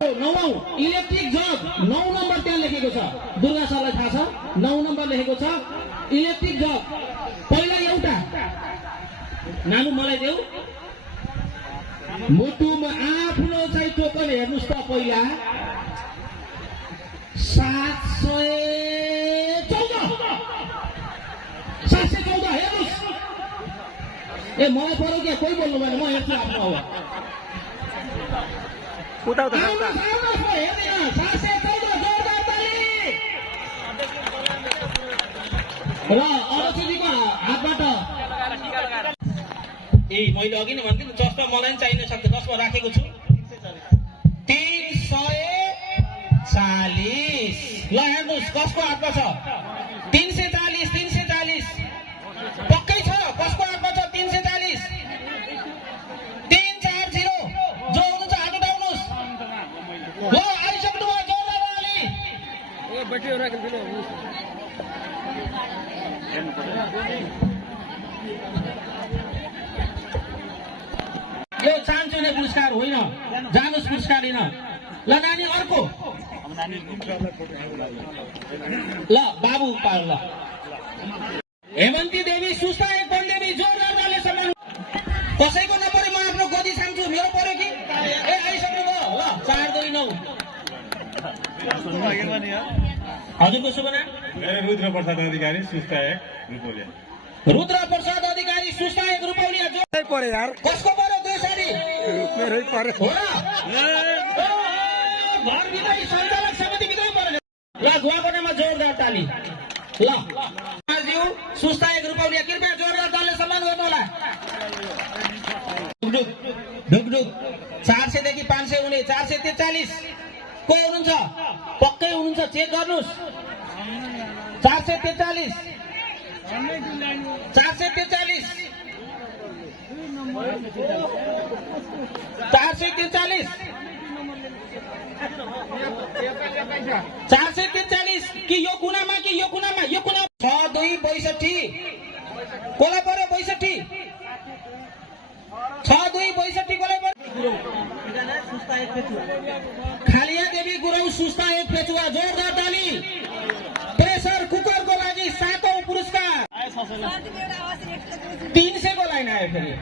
9औं electric jug 9 number त्यहाँ लेखेको छ। दुर्गा सरलाई थाहा छ 9 नम्बर लेखेको छ इलेक्ट्रिक जग। पहिला एउटा नानु मलाई देऊ मुटुमा आफ्नो चाहिँ टोकन हेर्नुस् त पहिला 714 हेर्नुस्। ए मलाई पऱ्यो क्या कोही बोल्नु भएन म हेर्छु आफ्नो अब उता उता उता र अरसीजीको हातबाट ए मैले अघि नै भन्थे नि चस्मा मलाई पनि चाहिन सक्छ चस्मा राखेको छु 340 ल हेर्नुहोस् कसको हातमा छ 340 पक्कै छ कसको हातमा छ 340 340 जो हुनुहुन्छ हात उठाउनुहोस् ल आइसक्नु भयो जोरदार ताली ओ बैठियो राखेको थियो यो चान्चुने पुरस्कार होइन जानुस पुरस्कार होइन ल नानी अर्को ल बाबु पाल ल हेमन्ती देवी सुस्ता एक बन्देवी जोरदार ताली सम्मान कसैको नपरे म आफ्नो गोदी साम्छु मेरो पर्यो कि ए आइसक्नु भयो ल 429 हजुरको शुभ नाम रुद्र प्रसाद अधिकारी सुस्ता एक रुपौलिया रुद्र प्रसाद अधिकारी सुस्ता एक रुपौलिया जो परे यार कसको पर्यो दुई साडी मेरै परे हो र घर भित्रै सञ्चालक समिति भित्रै पर्यो ल गुवाकोटामा जोरदार ताली ल ज्यू सुस्ता एक रुपौलिया कृपया जोरदार तालीले सम्मान गर्नु होला ढुकढुक 400 देखि 500 हुने 443 को हुनुहुन्छ पक्कै हुनुहुन्छ चेक गर्नुस् 443 443 कि यो कुनामा 6262 कोलाई पर्यो 62 6262 कोलाई पर्यो खालिया देवी गुरौ सुस्ता एक फेचुवा जोरदार ताली प्रेसर कुकरको लागि 7औं पुरस्कार 300 को लाइन आयो फेरि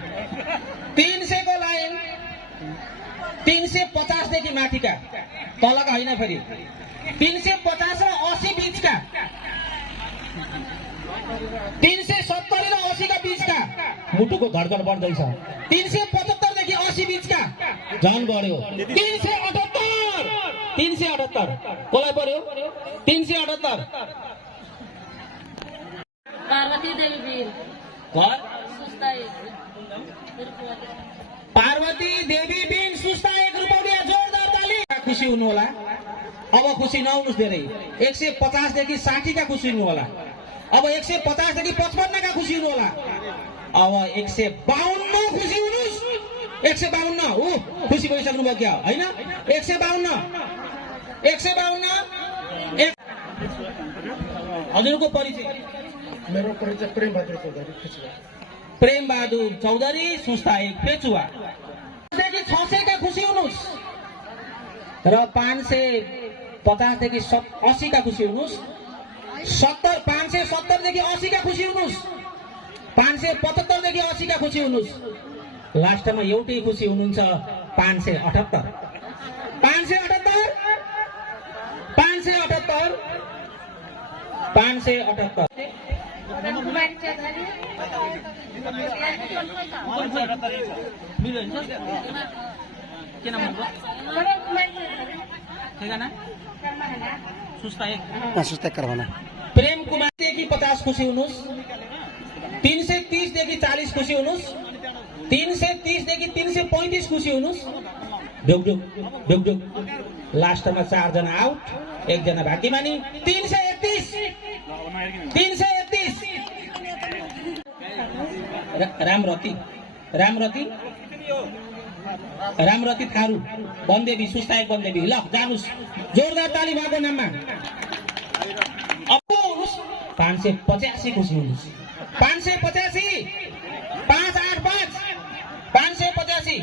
300 को लाइन 350 देखि माथिका तलका होइन फेरि 350 र 80 बीचका 370 र 80 का बीचका मुटुको धड्कन बढ्दैछ 375 देखि 80 बीचका झन बढ्यो 378 कोलाई पर्यो 378 पार्वती देवी वीर घर सुस्ता एक पार्वती देवी बिन सुस्ता एक रुपौलिया जोरदार ताली खुसी हुनु होला अब खुसी नहुनुस् धेरै 150 देखि 60 का खुसी हुनु होला अब 150 देखि 55 का खुसी हुनु होला अब 152 खुसी हुनुस् 152 हो खुसी भइसक्नु भयो क्या हैन 152 हजुरको परिचय मेरो परिचय प्रेम बहादुर चौधरी सुस्ता एक पेचुवा देखि 600 का खुसी हुनुस् र 550 देखि 80 का खुसी हुनुस् 570 देखि 80 का खुसी हुनुस् 575 देखि 80 का खुसी हुनुस् लास्टमा एउटै खुसी हुनुहुन्छ 578 कुमारी चौधरी के नाम हो ठेगाना सुस्ता एक करवाना प्रेम कुमार देखि 50 खुसी हुनुस् 330 देखि 40 खुसी हुनुस् 330 देखि 335 खुसी हुनुस् ढुकढुक लास्टमा 4 जना आउट 1 जना भाग्यमानी 331 रामरती थारू बन्देवी सुस्ता एक बन्देवी ल जानुस् जोरदार ताली उहाँको नाममा अब 585 खुसी हुनुस् 585 585 585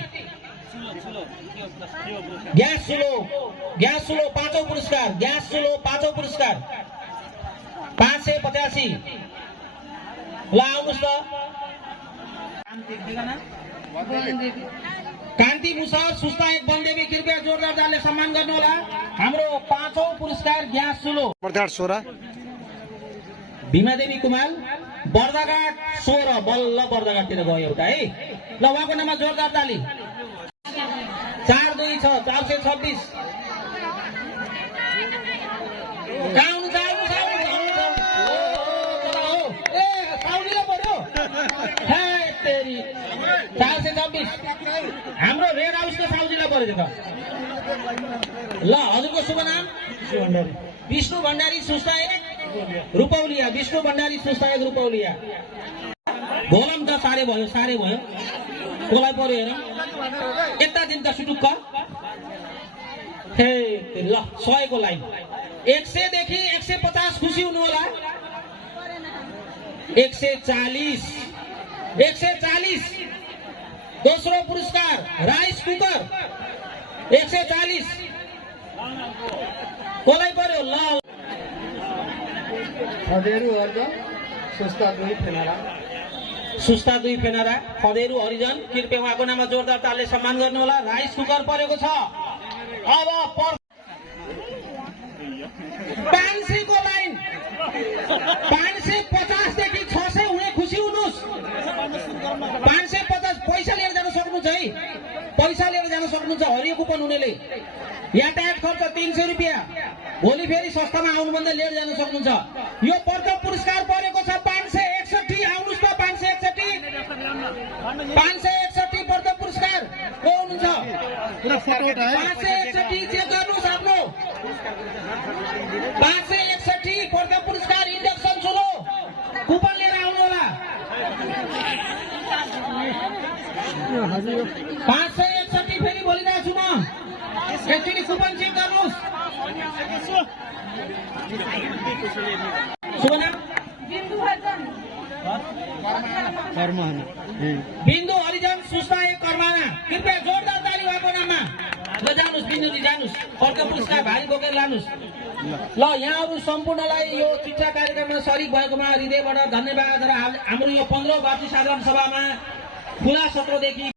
ग्यास चुलो ग्यास चुलो 5औं पुरस्कार, ग्यास चुलो 5औं पुरस्कार 585। ल आउनुहोस् त। कान्ति मुसर सुस्ता एक वनदेवी, कृपया जोरदार तालीले सम्मान गर्नुहोला। हाम्रो 5औं पुरस्कार ग्यास चुलो। प्रधान 16 भीमादेवी कुमाल बर्दाघाट 16, बल्ल बर्दाघाटतिर गयो एउटा है। ल उहाँको नाममा जोरदार ताली। 426 426। कहाँ हुनुहुन्छ? आउनुहोस्, आउनुहोस्, आउनुहोस्। ए साउजीलाई पर्यो। हे तेरी 426 हाम्रो रेड हाउसको साउजीलाई परेछ त। ल हजुरको शुभ नाम? विष्णु भण्डारी सुस्ता एक रुपौलिया, विष्णु भण्डारी सुस्ता एक रुपौलिया। भोलम त साह्रै भयो, साह्रै भयो। कसलाई पर्यो हेर, यता दिन त सुटुक्क। हे ल 100 को लाइन 100 देखि 150 खुसी हुनु होला। 140 140। दोस्रो पुरस्कार राइस कुकर 140। कसलाई पर्यो? ल खदेरू अर्जन सुस्ता 2 फेनारा। सुस्ता 2 फेनारा खदेरू हरिजन, कृपया उहाँको नाममा जोरदार तालले सम्मान गर्नुहोला। राइस कुकर परेको छ। अब 500 को लाइन 550 देखि 600 हुने खुसी हुनुहोस्। 550 पैसा लिएर जान सक्नुहुन्छ है, पैसा लिएर जान सक्नुहुन्छ। हरियो कुपन हुनेले यातायात खर्च 300 रुपियाँ। भोलि फेरि सस्तामा आउनुभन्दा लिएर जान सक्नुहुन्छ। यो प्रथम पुरस्कार परेको छ 561। आउनुहोस् त 561 प्रथम पुरस्कार को हुनुहुन्छ? 561 चेक गर्नुहोस् आफ्नो। 561 प्रथम पुरस्कार इन्डक्सन चुलो कुपन लिएर आउनु होला। 561 फेरि बोलिरहेको छु म। एकचोटि कुपन चेक गर्नुहोस्। शुभ नाम? बिन्दु हरिजन सुस्ता एक कर्माना, कृपया जोरदार ताली उहाँको नाममा। ल जानुहोस् बिन्दुजी, जानुहोस्। अर्को पुरस्कार भारी बोकेर लानुहोस्। ल यहाँहरू सम्पूर्णलाई यो शिक्षा कार्यक्रममा सरिक भएकोमा हृदयबाट धन्यवाद। र हाम्रो यो 15औं वार्षिक साधारण सभामा खुला सत्रदेखि